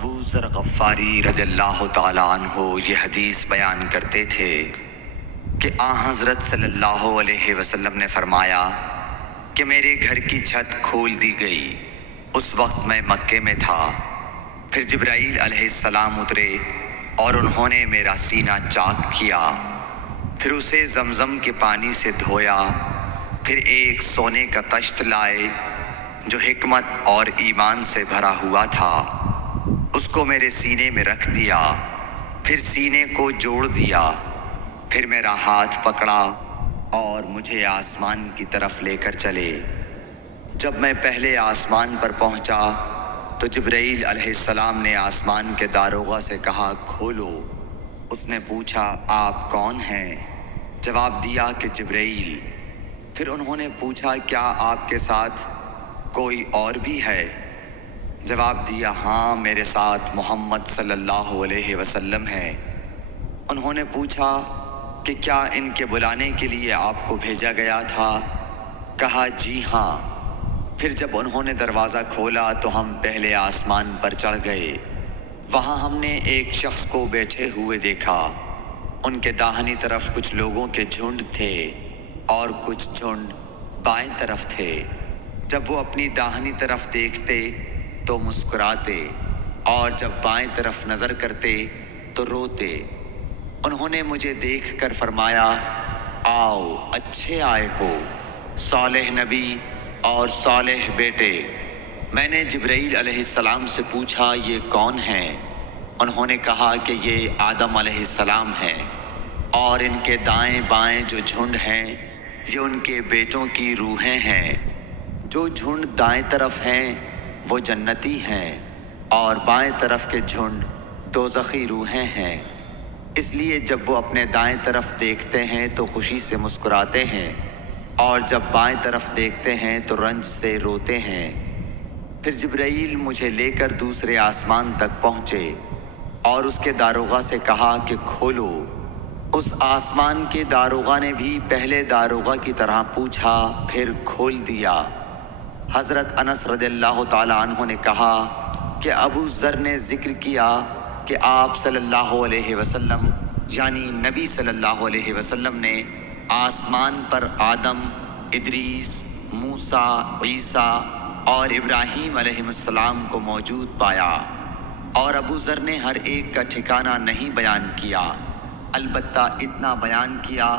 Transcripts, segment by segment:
ابو ذر غفاری رضی اللہ تعالیٰ عنہ یہ حدیث بیان کرتے تھے کہ حضرت صلی اللہ علیہ وسلم نے فرمایا کہ میرے گھر کی چھت کھول دی گئی۔ اس وقت میں مکے میں تھا۔ پھر جبرائیل علیہ السلام اترے اور انہوں نے میرا سینہ چاک کیا، پھر اسے زمزم کے پانی سے دھویا، پھر ایک سونے کا طشت لائے جو حکمت اور ایمان سے بھرا ہوا تھا، اس کو میرے سینے میں رکھ دیا، پھر سینے کو جوڑ دیا، پھر میرا ہاتھ پکڑا اور مجھے آسمان کی طرف لے کر چلے۔ جب میں پہلے آسمان پر پہنچا تو جبرائیل علیہ السلام نے آسمان کے داروغہ سے کہا کھولو۔ اس نے پوچھا آپ کون ہیں؟ جواب دیا کہ جبرائیل۔ پھر انہوں نے پوچھا کیا آپ کے ساتھ کوئی اور بھی ہے؟ جواب دیا ہاں، میرے ساتھ محمد صلی اللہ علیہ وسلم ہے۔ انہوں نے پوچھا کہ کیا ان کے بلانے کے لیے آپ کو بھیجا گیا تھا؟ کہا جی ہاں۔ پھر جب انہوں نے دروازہ کھولا تو ہم پہلے آسمان پر چڑھ گئے۔ وہاں ہم نے ایک شخص کو بیٹھے ہوئے دیکھا۔ ان کے داہنی طرف کچھ لوگوں کے جھنڈ تھے اور کچھ جھنڈ بائیں طرف تھے۔ جب وہ اپنی داہنی طرف دیکھتے تو مسکراتے اور جب بائیں طرف نظر کرتے تو روتے۔ انہوں نے مجھے دیکھ کر فرمایا آؤ اچھے آئے ہو، صالح نبی اور صالح بیٹے۔ میں نے جبرائیل علیہ السلام سے پوچھا یہ کون ہیں؟ انہوں نے کہا کہ یہ آدم علیہ السلام ہیں، اور ان کے دائیں بائیں جو جھنڈ ہیں یہ ان کے بیٹوں کی روحیں ہیں۔ جو جھنڈ دائیں طرف ہیں وہ جنتی ہیں، اور بائیں طرف کے جھنڈ دوزخی روحیں ہیں۔ اس لیے جب وہ اپنے دائیں طرف دیکھتے ہیں تو خوشی سے مسکراتے ہیں، اور جب بائیں طرف دیکھتے ہیں تو رنج سے روتے ہیں۔ پھر جبرائیل مجھے لے کر دوسرے آسمان تک پہنچے اور اس کے داروغہ سے کہا کہ کھولو۔ اس آسمان کے داروغہ نے بھی پہلے داروغہ کی طرح پوچھا، پھر کھول دیا۔ حضرت انس رضی اللہ تعالیٰ عنہ نے کہا کہ ابو ذر نے ذکر کیا کہ آپ صلی اللہ علیہ وسلم یعنی نبی صلی اللہ علیہ وسلم نے آسمان پر آدم، ادریس، موسیٰ، عیسیٰ اور ابراہیم علیہ السلام کو موجود پایا، اور ابو ذر نے ہر ایک کا ٹھکانہ نہیں بیان کیا، البتہ اتنا بیان کیا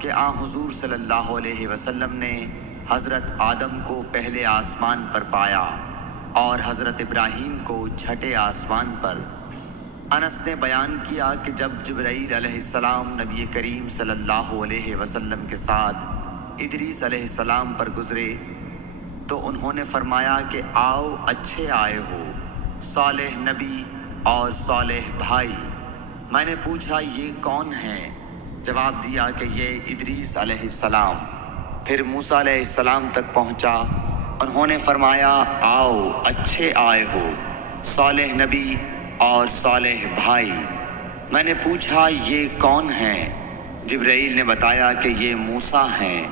کہ حضور صلی اللہ علیہ وسلم نے حضرت آدم کو پہلے آسمان پر پایا اور حضرت ابراہیم کو چھٹے آسمان پر۔ انس نے بیان کیا کہ جب جبرائیل علیہ السلام نبی کریم صلی اللہ علیہ وسلم کے ساتھ ادریس علیہ السلام پر گزرے تو انہوں نے فرمایا کہ آؤ اچھے آئے ہو، صالح نبی اور صالح بھائی۔ میں نے پوچھا یہ کون ہیں؟ جواب دیا کہ یہ ادریس علیہ السلام۔ پھر موسیٰ علیہ السلام تک پہنچا۔ انہوں نے فرمایا آؤ اچھے آئے ہو، صالح نبی اور صالح بھائی۔ میں نے پوچھا یہ کون ہیں؟ جبرائیل نے بتایا کہ یہ موسیٰ ہیں۔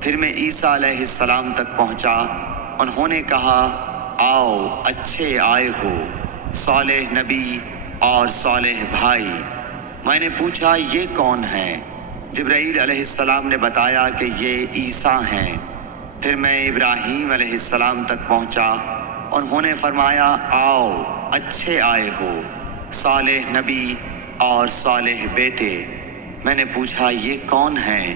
پھر میں عیسیٰ علیہ السلام تک پہنچا۔ انہوں نے کہا آؤ اچھے آئے ہو، صالح نبی اور صالح بھائی۔ میں نے پوچھا یہ کون ہیں؟ جبرائیل علیہ السلام نے بتایا کہ یہ عیسیٰ ہیں۔ پھر میں ابراہیم علیہ السلام تک پہنچا۔ انہوں نے فرمایا آؤ اچھے آئے ہو، صالح نبی اور صالح بیٹے۔ میں نے پوچھا یہ کون ہیں؟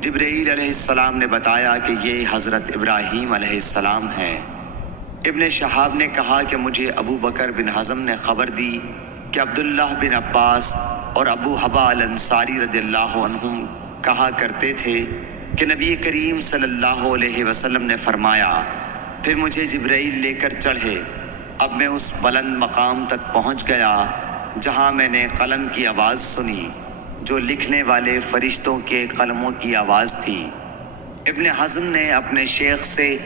جبرائیل علیہ السلام نے بتایا کہ یہ حضرت ابراہیم علیہ السلام ہیں۔ ابن شہاب نے کہا کہ مجھے ابو بکر بن حزم نے خبر دی کہ عبداللہ بن عباس اور ابو حبا الانصاری رضی اللہ عنہم کہا کرتے تھے کہ نبی کریم صلی اللہ علیہ وسلم نے فرمایا، پھر مجھے جبرائیل لے کر چڑھے۔ اب میں اس بلند مقام تک پہنچ گیا جہاں میں نے قلم کی آواز سنی جو لکھنے والے فرشتوں کے قلموں کی آواز تھی۔ ابن حزم نے اپنے شیخ سے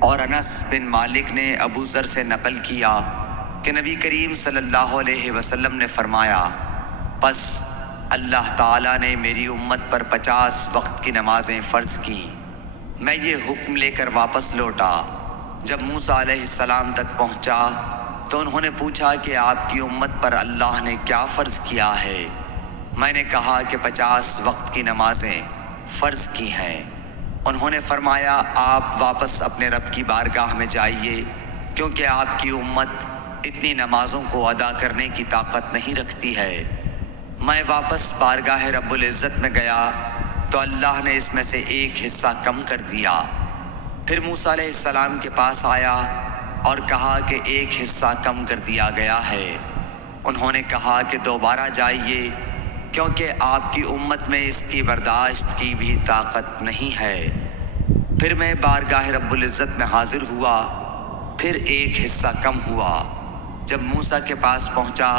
اور انس بن مالک نے ابو ذر سے نقل کیا کہ نبی کریم صلی اللہ علیہ وسلم نے فرمایا، پس اللہ تعالیٰ نے میری امت پر 50 وقت کی نمازیں فرض کی۔ میں یہ حکم لے کر واپس لوٹا۔ جب موسیٰ علیہ السلام تک پہنچا تو انہوں نے پوچھا کہ آپ کی امت پر اللہ نے کیا فرض کیا ہے؟ میں نے کہا کہ 50 وقت کی نمازیں فرض کی ہیں۔ انہوں نے فرمایا آپ واپس اپنے رب کی بارگاہ میں جائیے، کیونکہ آپ کی امت اتنی نمازوں کو ادا کرنے کی طاقت نہیں رکھتی ہے۔ میں واپس بارگاہ رب العزت میں گیا تو اللہ نے اس میں سے ایک حصہ کم کر دیا۔ پھر موسیٰ علیہ السلام کے پاس آیا اور کہا کہ ایک حصہ کم کر دیا گیا ہے۔ انہوں نے کہا کہ دوبارہ جائیے، کیونکہ آپ کی امت میں اس کی برداشت کی بھی طاقت نہیں ہے۔ پھر میں بارگاہ رب العزت میں حاضر ہوا، پھر ایک حصہ کم ہوا۔ جب موسیٰ کے پاس پہنچا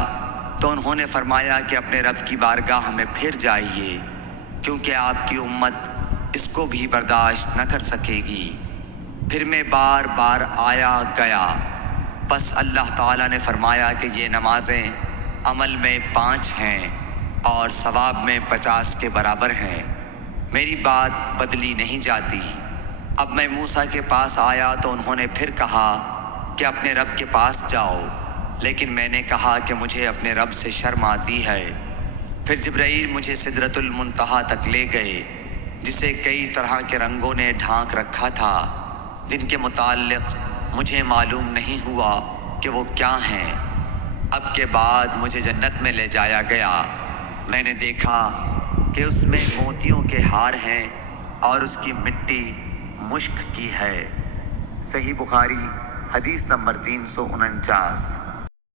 تو انہوں نے فرمایا کہ اپنے رب کی بارگاہ میں پھر جائیے، کیونکہ آپ کی امت اس کو بھی برداشت نہ کر سکے گی۔ پھر میں بار بار آیا گیا، بس اللہ تعالیٰ نے فرمایا کہ یہ نمازیں عمل میں 5 ہیں اور ثواب میں 50 کے برابر ہیں، میری بات بدلی نہیں جاتی۔ اب میں موسیٰ کے پاس آیا تو انہوں نے پھر کہا کہ اپنے رب کے پاس جاؤ، لیکن میں نے کہا کہ مجھے اپنے رب سے شرم آتی ہے۔ پھر جبرائیل مجھے سدرۃ المنتہا تک لے گئے، جسے کئی طرح کے رنگوں نے ڈھانک رکھا تھا، جن کے متعلق مجھے معلوم نہیں ہوا کہ وہ کیا ہیں۔ اب کے بعد مجھے جنت میں لے جایا گیا۔ میں نے دیکھا کہ اس میں موتیوں کے ہار ہیں اور اس کی مٹی مشک کی ہے۔ صحیح بخاری حدیث نمبر 349۔